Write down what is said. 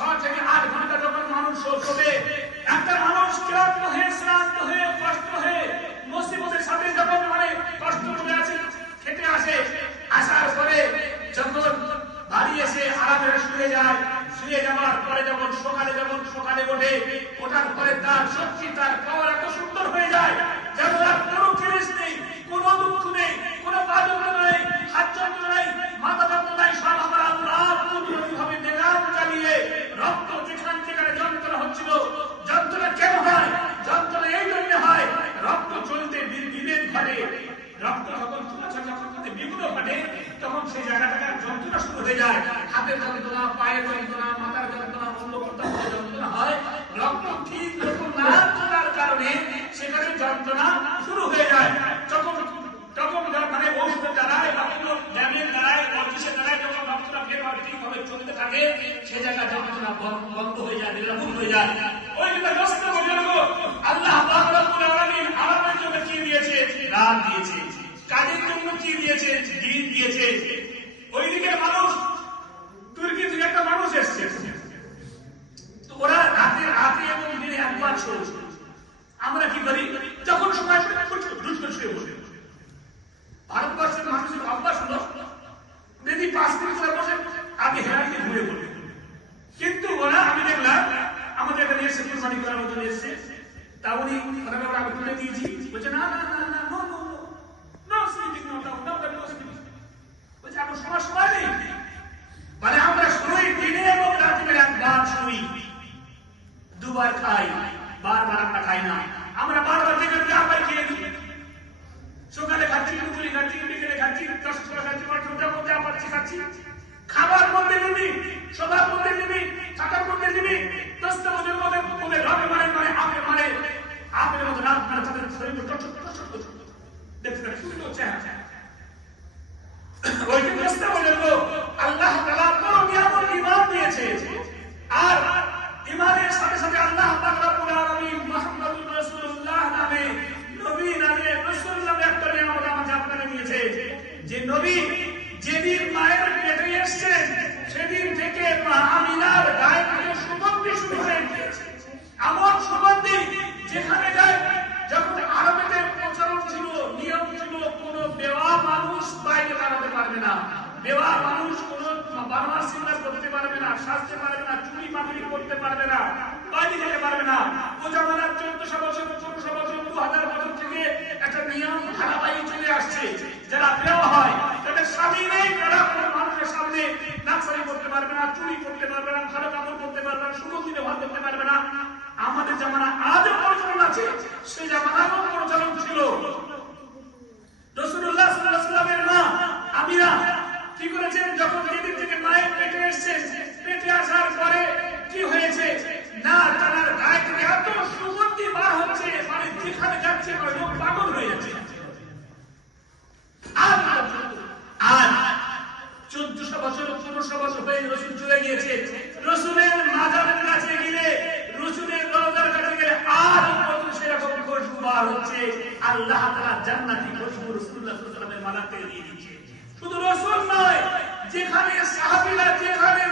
6 থেকে 8 ঘন্টা যখন মানুষ শোবে, একটা মানুষ ক্লান্ত হয়ে শ্রান্ত হয়ে কষ্ট হয়ে মুসিবতের সাথে যখন কষ্ট করে আছে খেতে আসে, আসার পরে যখন বাড়ি এসে আরামে শুয়ে যায়, শুয়ে যাওয়ার পরে যখন সকালে ওঠে, ওঠার পরে তার সত্যি তার খাওয়ার এত সুন্দর হয়ে যায় যেন তার কোনো ক্লেশ নেই, কোনো দুঃখ নেই, কোনো পা যন্ত্রণা নেই, হাত যন্ত্রণা নেই, মাথা যন্ত্রণা নেই। সব আমার আল্লাহ ভাবে নিরাম চালিয়ে রক্ত যেখান যেখানে যন্ত্রণা হচ্ছিল, যন্ত্রণা কেন হয়? যন্ত্রণা এই জন্য হয়, রক্ত চলতে বিভেদ ঘটে। রক্ত যখন চলাচল যখন বিঘ্ন ঘটে তখন সেই জায়গাটাকে যন্ত্রণা শুরু হয়ে যায়। হাতের যন্ত্রণা, পায়ের যন্ত্রণা, মাথার যন্ত্রণা, অন্য কোথাও যন্ত্রণা হয়। রক্ত ঠিক যখন না চলার কারণে সেখানে যন্ত্রণা শুরু হয়ে যায়। তখন ঔষধের দ্বারায় বা কোনো জ্ঞানের দ্বারায় অর্জিসের দ্বারায় যখন রক্তটা বেরভাবে ঠিকভাবে চলতে থাকে, সে জায়গায় যন্ত্রণা বন্ধ হয়ে যায়, নিরাপদ হয়ে যায়। ওই যেটা দোস্ত বুজুর্গ, আল্লাহ পাক রব্বুল আলামিন আরামের জন্য কি দিয়েছে? রাত দিয়েছে। কাজের জন্য কি দিয়েছে? দিন দিয়েছে। ওইদিকে মানুষ, তুর্কি থেকে একটা মানুষ এসছে, ওরা রাতে এবং দিনে একবার শোয়। আমরা কি করি? যখন সময় শুয়ে বসে। ভারতবর্ষের মানুষের অভ্যাস হলো যদি 5 মিনিট করে বসে আগে হেরাইতে ঘুরে পড়ে। কিন্তু ওরা, আমি দেখলাম আমাদের এখানে এসে কুরবানি করার মতো এসছে, তা উনি আমি তুলে দিয়েছি, বলছে না না না না, no no no sleeping, no no no no sleeping. বলছে আমার সময় নেই। মানে আমরা শুই দিনে এবং রাতে একবার শুই, দুবার খাই, বারবার আমরা খাই না। আমরা বারবার দেখে আবার খেয়ে দিই। সকালে খাচ্ছি, দুপুরে খাচ্ছি, বিকেলে খাচ্ছি, 10 সময় খাচ্ছি, 5টার মধ্যে আবার খাচ্ছি। খাবার মধ্যে নিবি, সবার মধ্যে নিবি, টাকার মধ্যে নিবি, দস্তাবেজের মধ্যে রবে আপের মধ্যে রাত মানে তাদের শরীর দেখতে সুন্দর চেহারা। ওই যে দস্তাবেজের লোক আল্লাহ তাআলা বড় নিয়ামত ঈমান দিয়েছে। আর ঈমানের সাথে সাথে আল্লাহ পাক রব্বুল আলামিন মুহাম্মদুর রাসূলুল্লাহ নামে, নবী নামে, রাসূল নামে একটা নিয়ামত আমাদের আপনাকে দিয়েছে। যে নবী যেদিন মায়ের পেটে এসেছেন সেদিন থেকে মা আমিনার গায়ে থেকে সুগন্ধি শুরু হয়ে গিয়েছে। এমন সুগন্ধি যেখানে যায়, যখন আরবেদের প্রচলন ছিল, নিয়ম ছিল, কোন বেওয়া মানুষ বাইরে দাঁড়াতে পারবে না, বেওয়া মানুষ কোন বারবার সিঙ্গার করতে পারবে না, সাজতে পারবে না, চুরি পাখি করতে পারবে না, বাইরে যেতে পারবে না। ও জামানার 1400 বছর, 1500 বছর, 2000 বছর থেকে একটা নিয়ম ধারাবাহিক চলে আসছে। যারা বেওয়া হয় তাদের স্বামী নেই, তারা কোনো মানুষের সামনে নাকসারি করতে পারবে না, চুরি করতে পারবে না, ভালো কাপড় করতে পারবে না, সুগন্ধি ব্যবহার করতে পারবে না। আমাদের জামানা আজও প্রচলন আছে, সেই জামানারও প্রচলন ছিল। রাসূলুল্লাহ সাল্লাল্লাহু আলাইহি ওয়াসাল্লামের মা আমিনা কি করেছেন? যখন যেদিন থেকে মায়ের পেটে এসেছেন, পেটে আসার পরে কি হয়েছে না, তার গায়ে থেকে এত সুগন্ধি বার হচ্ছে, মানে যেখানে যাচ্ছে লোক পাগল হয়ে যাচ্ছে। আর 1400 বছর, 1500 বছর হয়ে রাসূল চলে গিয়েছে। রাসূলের মাজারের কাছে গেলে, রাসূলের রওজার কাছে গেলে আর সেরকম খুশবু বার হচ্ছে। আল্লাহ তাআলা জান্নাতি খুশবু রাসূলুল্লাহ সাল্লাল্লাহু আলাইহি ওয়াসাল্লামের মালাতে দিয়ে দিচ্ছে। শুধু রাসূল নয়, যেখানে সাহাবীরা যেখানে